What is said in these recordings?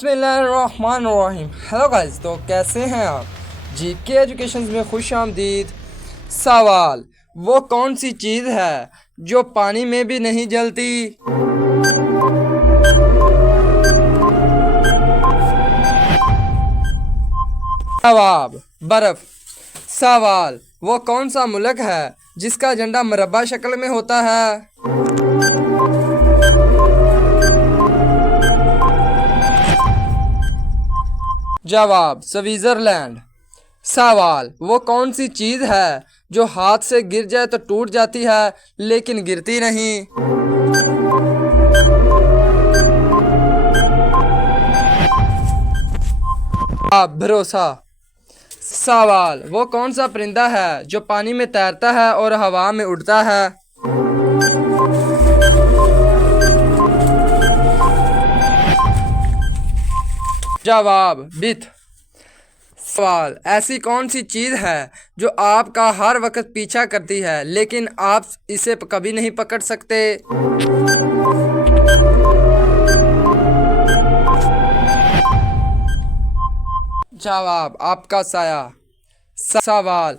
बिस्मिल्लाहिर्रहमानिर्रहीम। Hello guys, तो कैसे हैं आप? जी के एजुकेशन में खुश आमदीद। सवाल, वो कौन सी चीज़ है जो पानी में भी नहीं जलती? जवाब, बर्फ। सवाल, वो कौन सा मुल्क है जिसका झंडा मरबा शक्ल में होता है? जवाब, स्विट्ज़रलैंड। सवाल, वो कौन सी चीज़ है जो हाथ से गिर जाए तो टूट जाती है लेकिन गिरती नहीं? जवाब, भरोसा। सवाल, वो कौन सा परिंदा है जो पानी में तैरता है और हवा में उड़ता है? जवाब, बित। सवाल, ऐसी कौन सी चीज़ है जो आपका हर वक्त पीछा करती है लेकिन आप इसे कभी नहीं पकड़ सकते? जवाब, आपका साया। सवाल,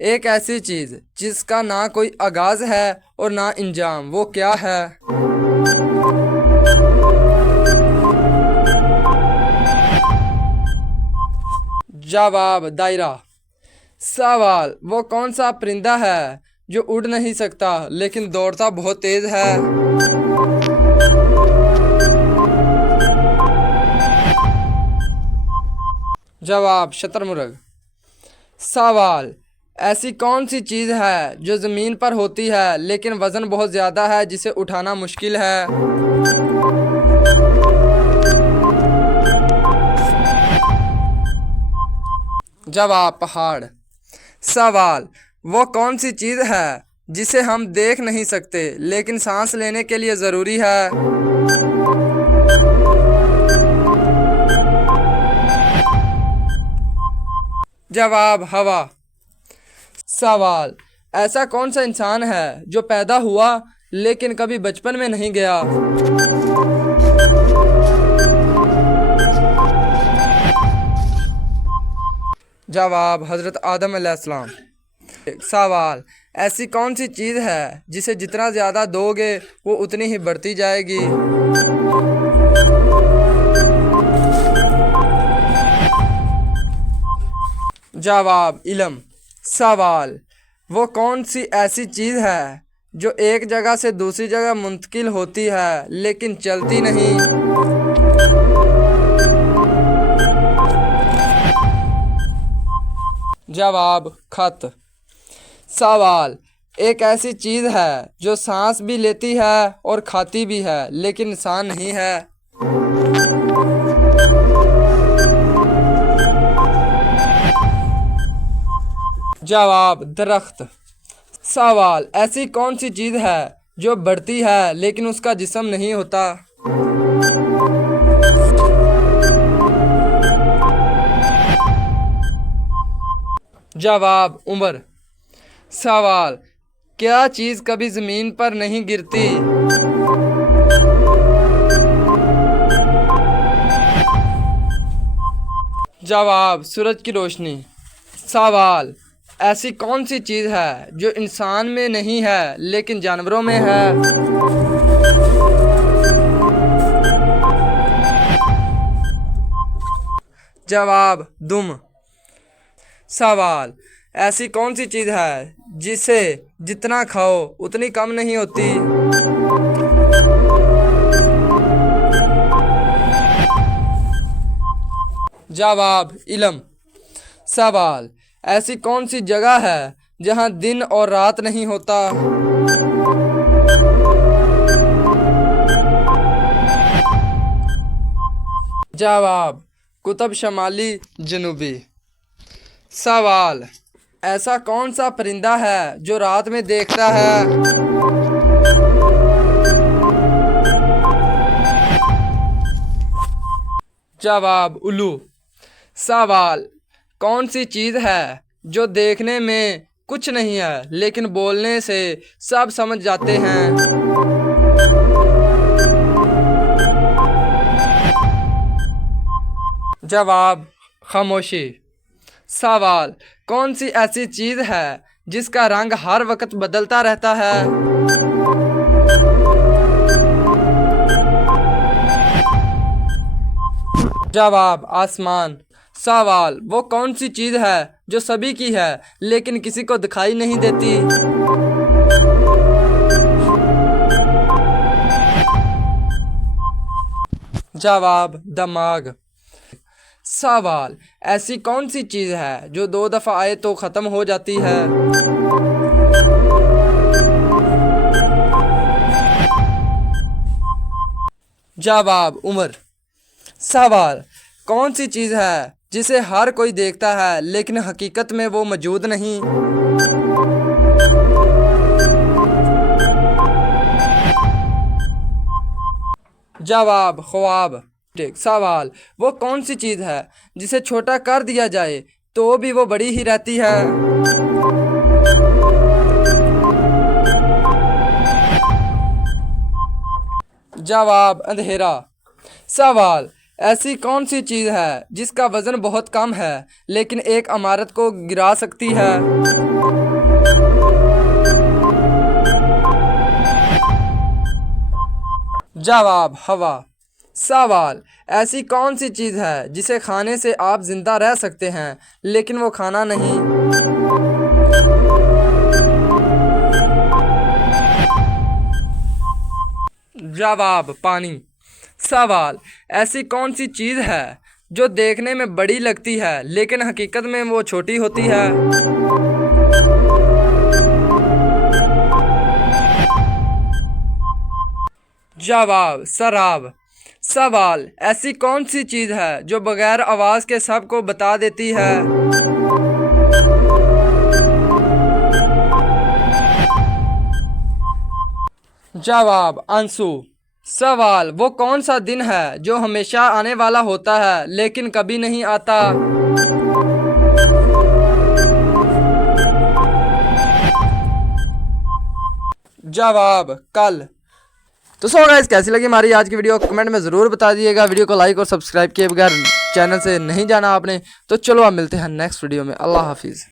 एक ऐसी चीज़ जिसका ना कोई आगाज़ है और ना इंजाम, वो क्या है? जवाब, दायरा। सवाल, वो कौन सा परिंदा है जो उड़ नहीं सकता लेकिन दौड़ता बहुत तेज है? जवाब, शतरमुर्ग। सवाल, ऐसी कौन सी चीज़ है जो ज़मीन पर होती है लेकिन वज़न बहुत ज़्यादा है जिसे उठाना मुश्किल है? जवाब, पहाड़। सवाल, वो कौन सी चीज़ है जिसे हम देख नहीं सकते लेकिन सांस लेने के लिए ज़रूरी है? जवाब, हवा। सवाल, ऐसा कौन सा इंसान है जो पैदा हुआ लेकिन कभी बचपन में नहीं गया? जवाब, हज़रत आदम अलैहिस्सलाम। सवाल, ऐसी कौन सी चीज़ है जिसे जितना ज़्यादा दोगे वो उतनी ही बढ़ती जाएगी? जवाब, इल्म। सवाल, वो कौन सी ऐसी चीज़ है जो एक जगह से दूसरी जगह मुंतकिल होती है लेकिन चलती नहीं? जवाब, खत। सवाल, एक ऐसी चीज़ है जो सांस भी लेती है और खाती भी है लेकिन इंसान नहीं है? जवाब, दरख्त। सवाल, ऐसी कौन सी चीज़ है जो बढ़ती है लेकिन उसका जिस्म नहीं होता? जवाब, उम्र। सवाल, क्या चीज़ कभी ज़मीन पर नहीं गिरती? जवाब, सूरज की रोशनी। सवाल, ऐसी कौन सी चीज़ है जो इंसान में नहीं है लेकिन जानवरों में है? जवाब, दुम। सवाल, ऐसी कौन सी चीज़ है जिसे जितना खाओ उतनी कम नहीं होती? जवाब, इल्म। सवाल, ऐसी कौन सी जगह है जहाँ दिन और रात नहीं होता? जवाब, कुतुब शमाली जनूबी। सवाल, ऐसा कौन सा परिंदा है जो रात में देखता है? जवाब, उल्लू। सवाल, कौन सी चीज़ है जो देखने में कुछ नहीं है लेकिन बोलने से सब समझ जाते हैं? जवाब खामोशी। सवाल कौन सी ऐसी चीज़ है जिसका रंग हर वक्त बदलता रहता है? जवाब आसमान। सवाल वो कौन सी चीज़ है जो सभी की है लेकिन किसी को दिखाई नहीं देती? जवाब दिमाग। सवाल ऐसी कौन सी चीज़ है जो 2 दफ़ा आए तो ख़त्म हो जाती है? जवाब उम्र। सवाल कौन सी चीज़ है जिसे हर कोई देखता है लेकिन हकीकत में वो मौजूद नहीं? जवाब ख्वाब। सवाल वो कौन सी चीज़ है जिसे छोटा कर दिया जाए तो भी वो बड़ी ही रहती है? जवाब अंधेरा। सवाल ऐसी कौन सी चीज़ है जिसका वज़न बहुत कम है लेकिन एक इमारत को गिरा सकती है? जवाब हवा। सवाल ऐसी कौन सी चीज़ है जिसे खाने से आप ज़िंदा रह सकते हैं लेकिन वो खाना नहीं? जवाब पानी। सवाल ऐसी कौन सी चीज़ है जो देखने में बड़ी लगती है लेकिन हकीकत में वो छोटी होती है? जवाब शराब। सवाल ऐसी कौन सी चीज़ है जो बगैर आवाज़ के सबको बता देती है? जवाब आंसू। सवाल वो कौन सा दिन है जो हमेशा आने वाला होता है लेकिन कभी नहीं आता? जवाब कल। तो सो गाइस कैसी लगी हमारी आज की वीडियो कमेंट में ज़रूर बता दिएगा। वीडियो को लाइक और सब्सक्राइब किए बगैर चैनल से नहीं जाना आपने। तो चलो आप मिलते हैं नेक्स्ट वीडियो में। अल्लाह हाफिज़।